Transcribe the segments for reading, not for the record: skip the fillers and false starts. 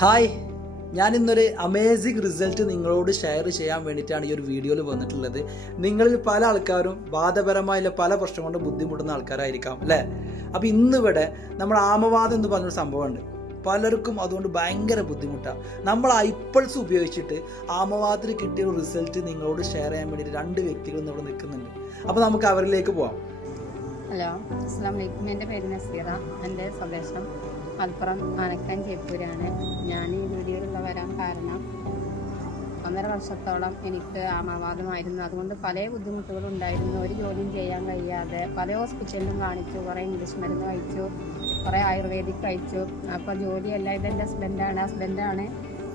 Hi, ഞാനിന്നൊരു amazing result നിങ്ങളോട് share ചെയ്യാൻ വേണ്ടിയിട്ടാണ് ഈ ഒരു വീഡിയോയിൽ വന്നിട്ടുള്ളത്. നിങ്ങളിൽ പല ആൾക്കാരും വാദപരമായുള്ള പല പ്രശ്നം കൊണ്ട് ബുദ്ധിമുട്ടുന്ന ആൾക്കാരായിരിക്കാം അല്ലേ? അപ്പോൾ ഇന്നിവിടെ നമ്മൾ ആമവാദം എന്ന് പറഞ്ഞൊരു സംഭവമുണ്ട്. പലർക്കും അതുകൊണ്ട് ഭയങ്കര ബുദ്ധിമുട്ടാണ്. നമ്മൾ ഐപ്പിൾസ് ഉപയോഗിച്ചിട്ട് ആമവാദത്തിന് കിട്ടിയ ഒരു റിസൾട്ട് നിങ്ങളോട് ഷെയർ ചെയ്യാൻ വേണ്ടിയിട്ട് രണ്ട് വ്യക്തികൾ ഇവിടെ നിൽക്കുന്നുണ്ട്. അപ്പോൾ നമുക്ക് അവരിലേക്ക് പോവാം. ഹലോ, അസ്സാം വലൈക്കും. എൻ്റെ പേര് നസീറ. എൻ്റെ സ്വദേശം മലപ്പുറം ആനക്കാൻ ചേപ്പൂരാണ്. ഞാൻ ഈ വീഡിയോയിലുള്ള വരാൻ കാരണം 1.5 വർഷത്തോളം എനിക്ക് ആമവാദമായിരുന്നു. അതുകൊണ്ട് പല ബുദ്ധിമുട്ടുകളും ഉണ്ടായിരുന്നു. ഒരു ജോലിയും ചെയ്യാൻ കഴിയാതെ പല ഹോസ്പിറ്റലിലും കാണിച്ചു, കുറേ ഇംഗ്ലീഷ് മരുന്ന് കഴിച്ചു, കുറേ ആയുർവേദിക് കഴിച്ചു. അപ്പോൾ ജോലിയല്ല, ഇതെൻ്റെ ഹസ്ബൻഡാണ്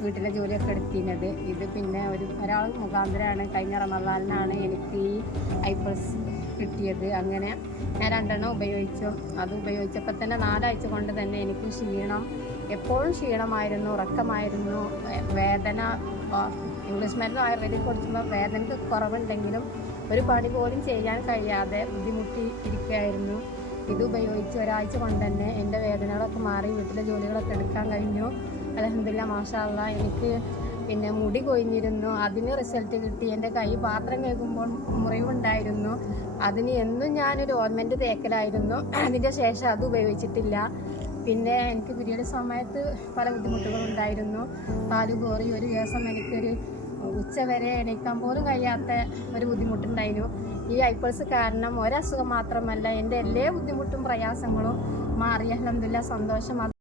വീട്ടിലെ ജോലിയൊക്കെ എടുത്തിരുന്നത്. ഇത് പിന്നെ ഒരാൾ മുഖാന്തരമാണ്. കഴിഞ്ഞ റമദാനിലാണ് എനിക്ക് ഈ ഐപ്പിൾസ് കിട്ടിയത്. അങ്ങനെ ഞാൻ 2 ഉപയോഗിച്ചു. അത് ഉപയോഗിച്ചപ്പോൾ തന്നെ 4 ആഴ്ച കൊണ്ട് തന്നെ എനിക്ക് എപ്പോഴും ക്ഷീണമായിരുന്നു, ഉറക്കമായിരുന്നു, വേദന. ഇംഗ്ലീഷ് മരുന്ന് ആയുർവേദിക് കൊടുക്കുമ്പോൾ വേദനയ്ക്ക് കുറവുണ്ടെങ്കിലും ഒരു പണി പോലും ചെയ്യാൻ കഴിയാതെ ബുദ്ധിമുട്ടി ഇരിക്കുകയായിരുന്നു. ഇത് ഉപയോഗിച്ച് 1 ആഴ്ച കൊണ്ട് തന്നെ എൻ്റെ വേദനകളൊക്കെ മാറി, വീട്ടിലെ ജോലികളൊക്കെ എടുക്കാൻ കഴിഞ്ഞു. അൽഹംദുലില്ലാ, മാഷാ അല്ലാഹ്. എനിക്ക് പിന്നെ മുടി കൊഴിഞ്ഞിരുന്നു, അതിന് റിസൾട്ട് കിട്ടി. എൻ്റെ കൈ പാത്രം കേൾക്കുമ്പോൾ മുറിവുണ്ടായിരുന്നു, അതിന് എന്നും ഞാനൊരു ഓയിൻമെൻറ്റ് തേക്കലായിരുന്നു. അതിൻ്റെ ശേഷം അത് ഉപയോഗിച്ചിട്ടില്ല. പിന്നെ എനിക്ക് പീരിയഡ് സമയത്ത് പല ബുദ്ധിമുട്ടുകളുണ്ടായിരുന്നു. കാല് കോറി, ഒരു ദിവസം എനിക്കൊരു ഉച്ച വരെ എണീക്കാൻ പോലും കഴിയാത്ത ഒരു ബുദ്ധിമുട്ടുണ്ടായിരുന്നു. ഈ ഐപ്പിൾസ് കാരണം ഒരസുഖം മാത്രമല്ല, എൻ്റെ എല്ലാ ബുദ്ധിമുട്ടും പ്രയാസങ്ങളും മാറി. അൽഹംദുലില്ലാ, സന്തോഷം.